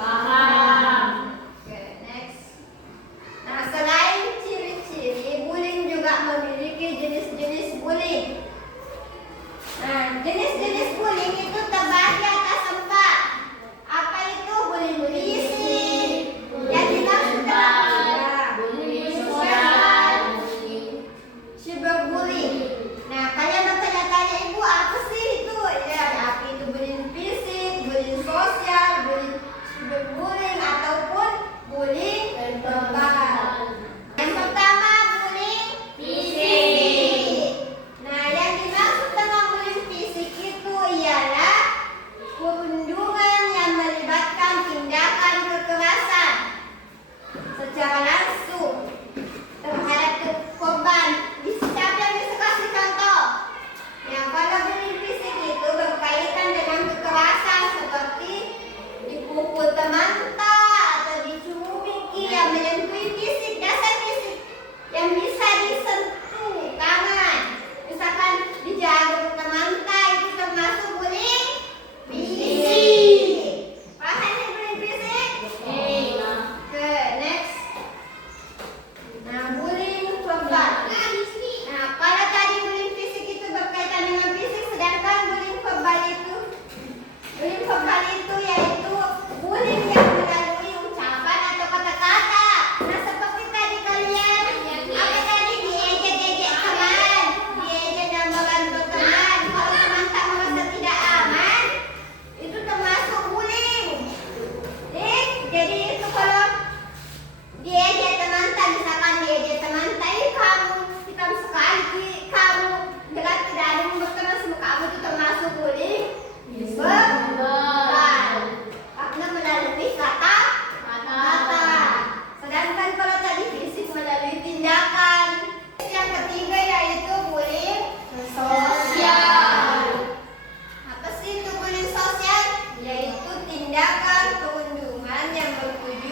Paham.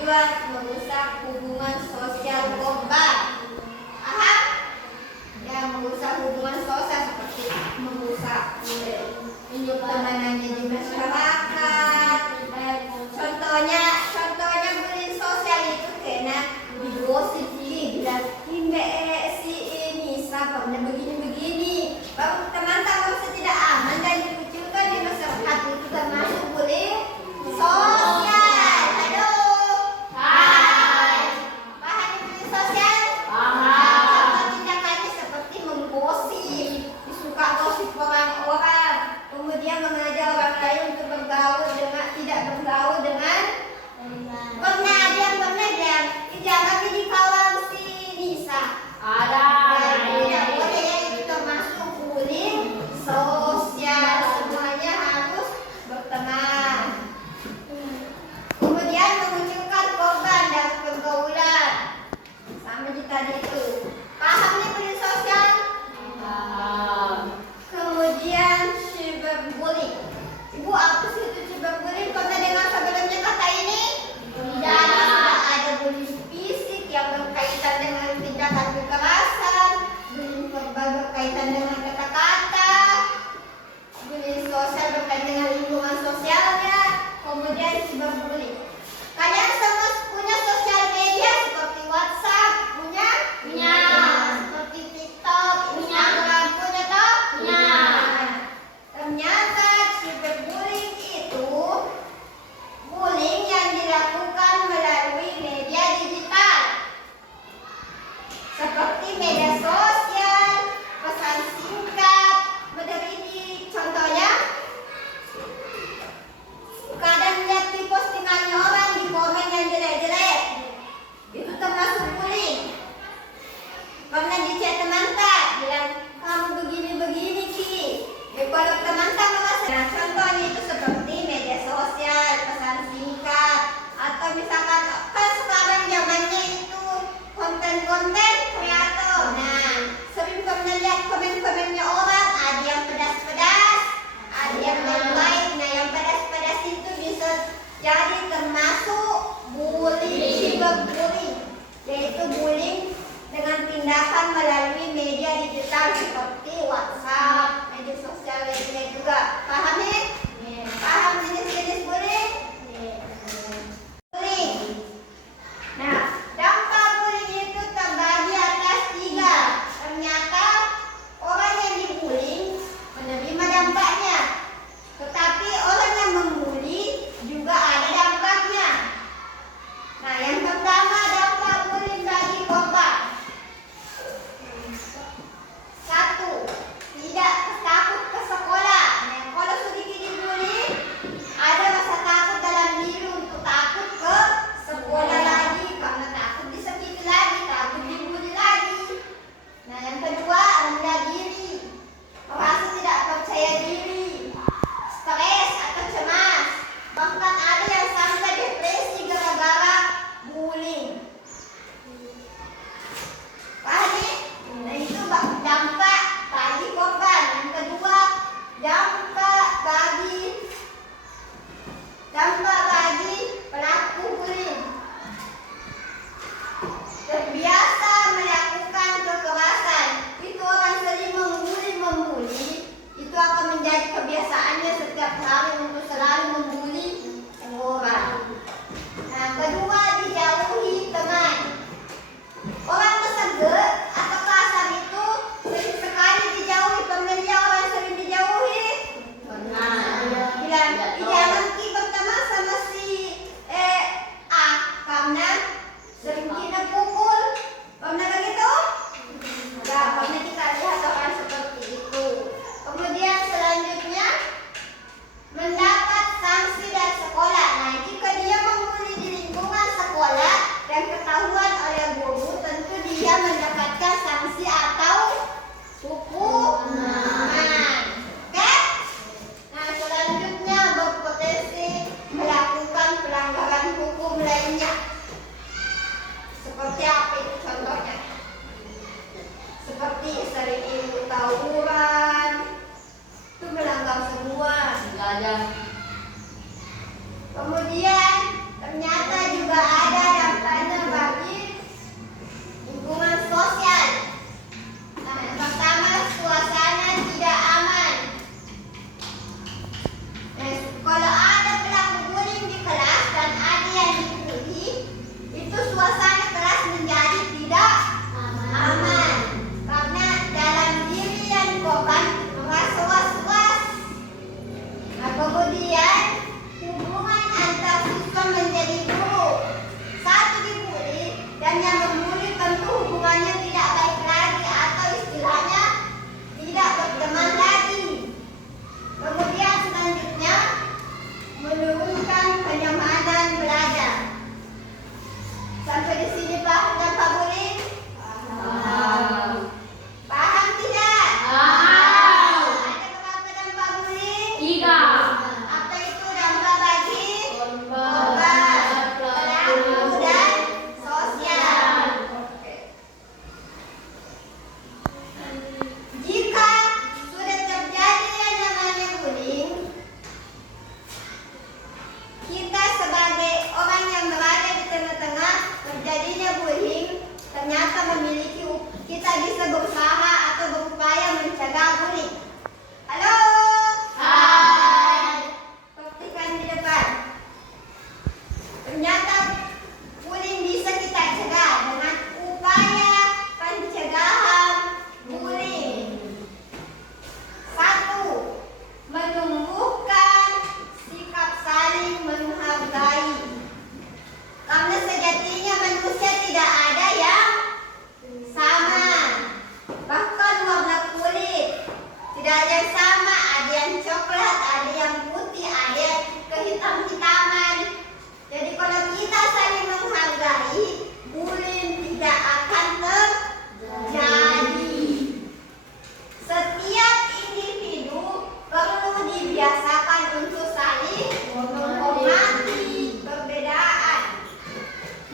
bertujuan merusak hubungan sosial korban. Paham? Ya, merusak hubungan sosial seperti merusak pertemanannya di masyarakat. Contohnya bullying sosial itu kena digosipi, bilang si ini pernah begini-begini. Baru teman-teman tidak aman dan dikucilkan di masyarakat itu termasuk bullying sosial. Aduh.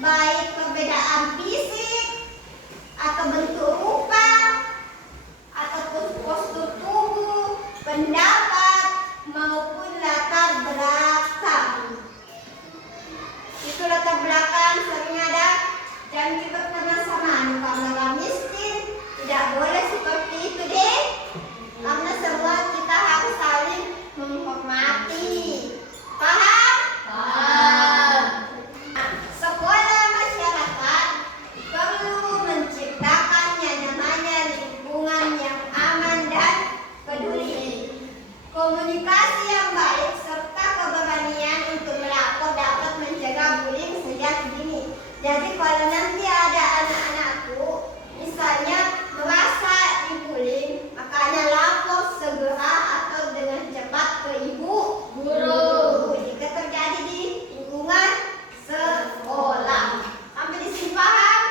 baik perbedaan fisik atau bentuk rupa ataupun postur tubuh, pendapat maupun latar belakang. Itu latar belakang sering ada dan kita pernah sama karena miskin tidak boleh seperti itu deh, karena semua kita harus saling menghormati. Paham? Paham. Sekolah masyarakat perlu menciptakan yang namanya lingkungan yang aman dan peduli. Komunikasi yang baik serta keberanian untuk melapor dapat mencegah bullying sejak dini. Jadi kalau nanti ada anak-anakku misalnya merasa dibullying, makanya lapor segera atau dengan cepat ke ibu guru jika terjadi di lingkungan sekolah. Sampai di sini paham?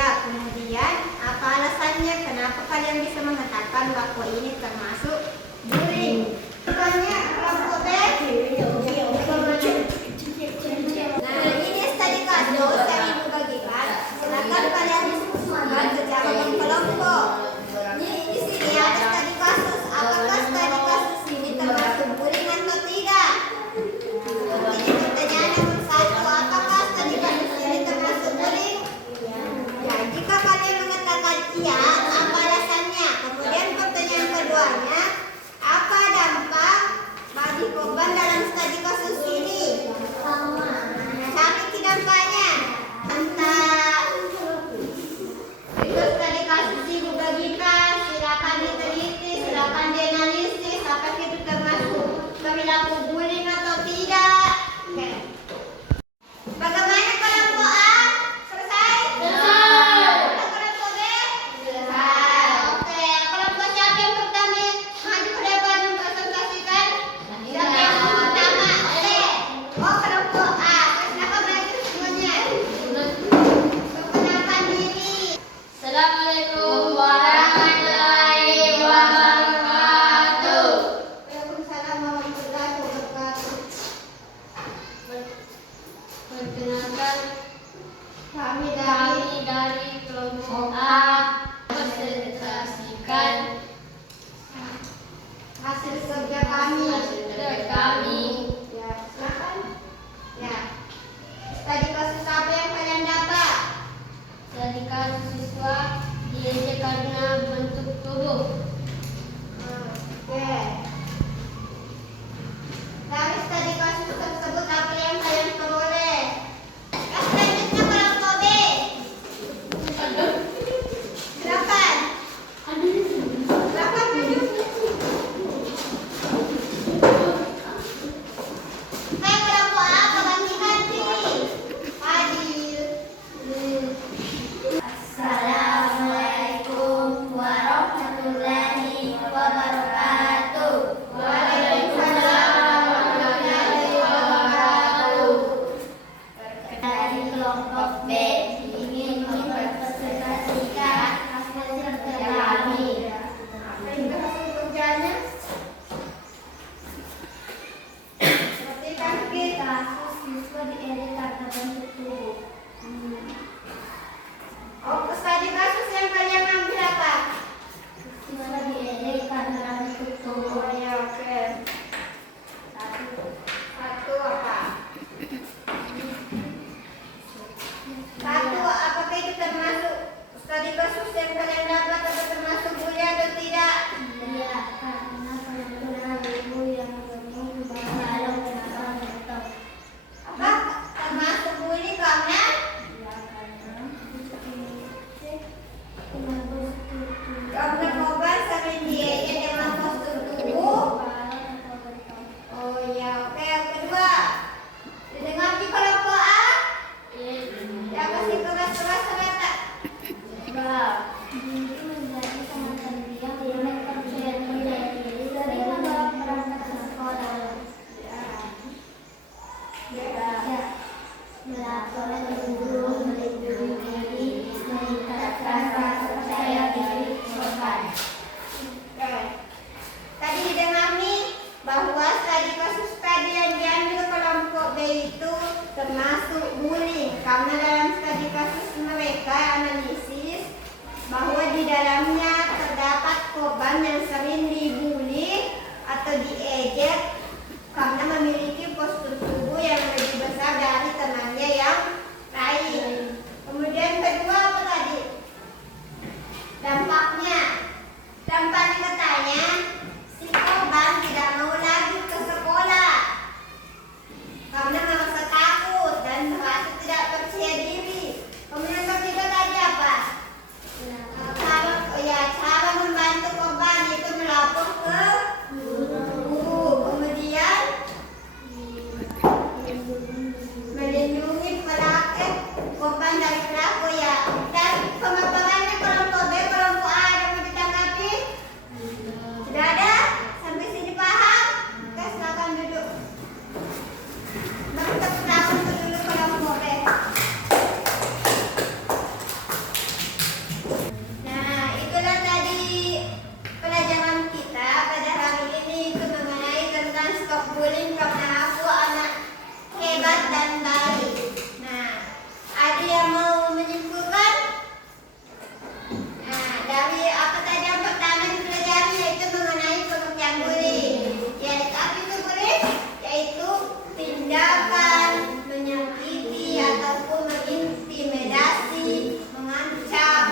Kemudian apa alasannya? Kenapa kalian bisa mengatakan bahwa ini termasuk bullying? Contohnya kelompok B. kami. Ya, silakan. Ya. Tadi kasus apa yang kalian dapat? Dari kasus siswa diejek karena bentuk tubuh. Oke. Dari tadi kasus tersebut apa yang kalian peroleh? Yang selanjutnya kelompok B. Silakan. Silakan maju. Kelompok A kebantikan sini. Adil. Assalamualaikum warahmatullahi wabarakatuh. Waalaikumsalam warahmatullahi wabarakatuh. Dari kelompok B ingin mempresentasikan hasil kerja kami. Apa yang hasil kerjanya? Seperti tangkit. Kasus siswa diejek karena bentuk tubuh. Oh, tadi kasus yang kalian ambil apa? Siswa diejek karena bentuk tubuh. Oh ya, oke. Satu apa? Satu, apakah itu termasuk tadi kasus yang kalian dapat atau termasuk bully atau tidak? Iya, karena penggunaan ibu yang bertemu kalau kenapa betul. Apa? Termasuk bully karena? Ya, karena Karena korban sering diejek dengan postur tubuh. Oh ya, oke. Yang kedua, didengar di kelompok A? Ya, kasih keras-keras rata. Itu menjadi semacam dia yang percaya diri dari berangkat ke sekolah. Ya, melakukan guru melindungi diri, meningkatkan rasa percaya diri korban. Oke. Tadi didengar nih bahwa tadi kasus tadi yang diambil kelompok B itu termasuk bullying karena dalam studi kasus mereka analisis bahwa di dalamnya terdapat korban yang sering dibully atau diejek karena memiliki postur tubuh yang lebih besar dari temannya yang lain. Kemudian kedua apa tadi? Dampaknya. Dampaknya katanya si korban tidak mau lagi ke sekolah karena merasa takut dan merasa tidak percaya diri. Kemudian ketiga tadi apa? Cara membantu korban itu melapor ke guru. Kemudian melindungi korban dari pelaku ya. Dan pemaparannya kelompok B, kelompok A ada mau ditanggapi? Sudah ada? Sampai sini paham? Oke, silakan duduk. Bertepuk tangan dulu kelompok B. Nah, itulah tadi pelajaran kita pada hari ini itu mengenai tentang stop bullying karena aku anak hebat dan baik. Nah, ada yang mau menyimpulkan? Nah, dari apa tadi yang pertama dipelajari yaitu mengenai pengertian bullying. Yaitu apa itu bullying? Yaitu tindakan menyakiti ataupun mengintimidasi, mengancam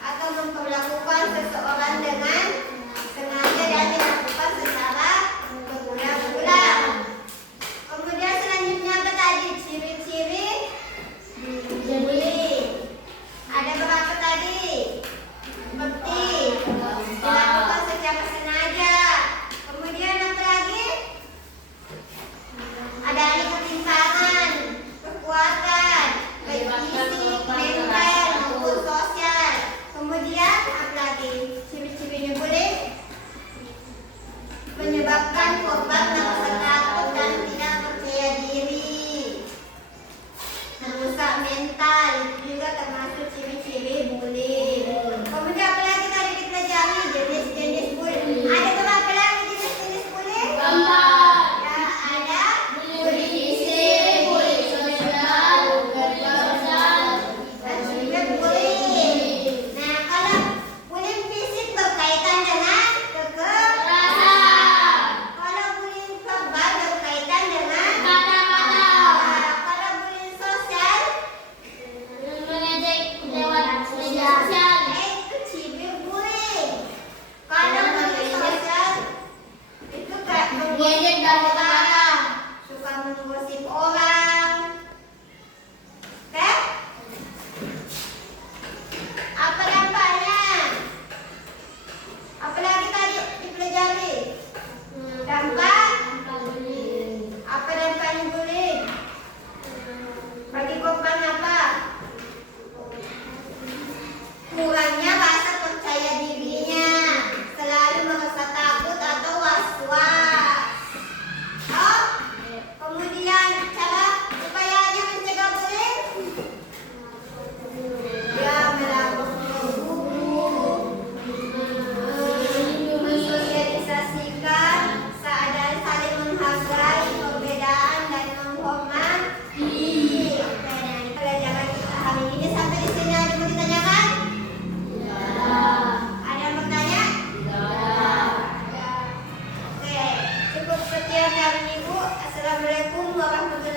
atau memperlakukan seseorang dengan sengaja dan dilakukan secara berulang-ulang. Ayah dan Ibu, Assalamualaikum warahmatullahi